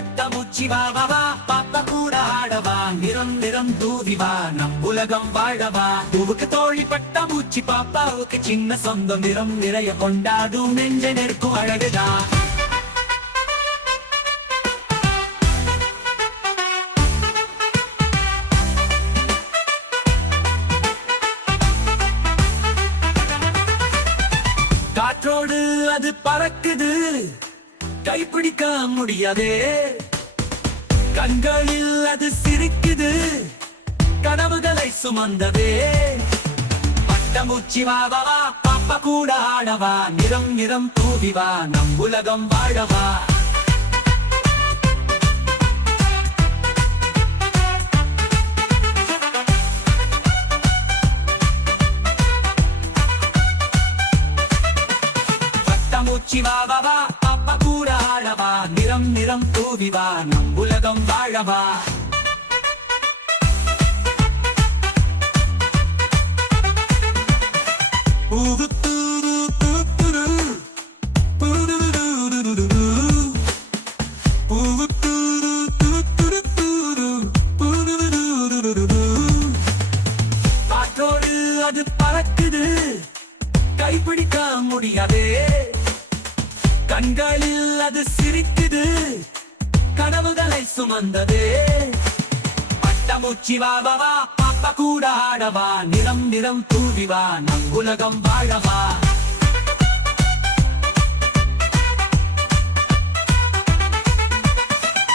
பட்டமுச்சி வா வா வா. பாப்பா கூட ஆடவா. நிறம் நிறம் தூவி வா. நம் உலகம் வாழவா. உவுக்கு தோழி பட்டமுச்சி பாப்பாவுக்கு சின்ன சொந்தம். நிறம் நிறைய கொண்டாடும் நெஞ்ச நெருக்கும் அழகுதான் காற்றோடு அது பறக்குது. கைப்பிடிக்க முடியாதே. கண்களில் அது சிரிக்குது. கனவுகளை சுமந்ததே. பட்டமூச்சி வாவா வா பாப்பா கூட ஆடவா. நிறம் நிறம் தூவிவா நம் உலகம் வாழவா. பட்டமூச்சி வாவா தூது தூவிவா நம் உலகம் வாழவா அது பறக்குது கைப்பிடிக்க முடியாதே கண்களில் அது சிரித்தது. கனவுகளை சுமந்தது. பட்டமூச்சி வா வா பாப்பா கூட ஆடவா. நிறம் நிறம் தூவிவா நம் உலகம் வாழவா.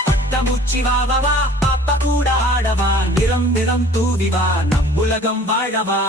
பட்டமூச்சி வா வா பாப்பா கூட ஆடவா. நிறம் நிறம் தூவிவா நம் உலகம் வாழவா.